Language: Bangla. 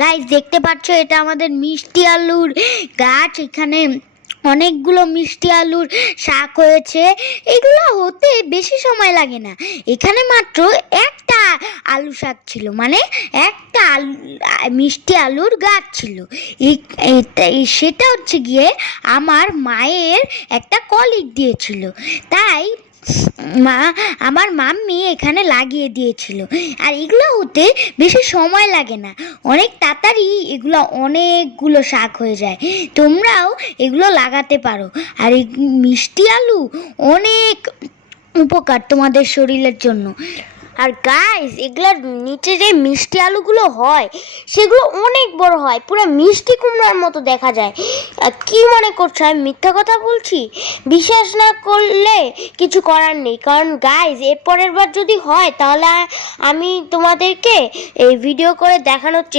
গাইস দেখতে পাচ্ছ এটা আমাদের মিষ্টি আলুর গাছ। এখানে অনেকগুলো মিষ্টি আলুর শাক হয়েছে। এগুলো হতে বেশি সময় লাগে না। এখানে মাত্র একটা আলু শাক ছিল, মানে একটা মিষ্টি আলুর গাছ ছিল। সেটা হচ্ছে গিয়ে আমার মায়ের একটা কলিগ দিয়েছিল, তাই আমার মাম্মি এখানে লাগিয়ে দিয়েছিল। আর এগুলো হতে বেশি সময় লাগে না, অনেক তাড়াতাড়ি এগুলো অনেকগুলো শাক হয়ে যায়। তোমরাও এগুলো লাগাতে পারো। আর এই মিষ্টি আলু অনেক উপকার তোমাদের শরীরের জন্য। আর গাইস এগুলোর নিচে যে মিষ্টি আলুগুলো হয় সেগুলো অনেক বড় হয়, পুরো মিষ্টি কুমড়ার মতো দেখা যায়। কি মনে করছো আমি মিথ্যা কথা বলছি? বিশ্বাস না করলে কিছু করার নেই, কারণ গাইস এর পরের বার যদি হয় তাহলে আমি তোমাদেরকে এই ভিডিও করে দেখানোর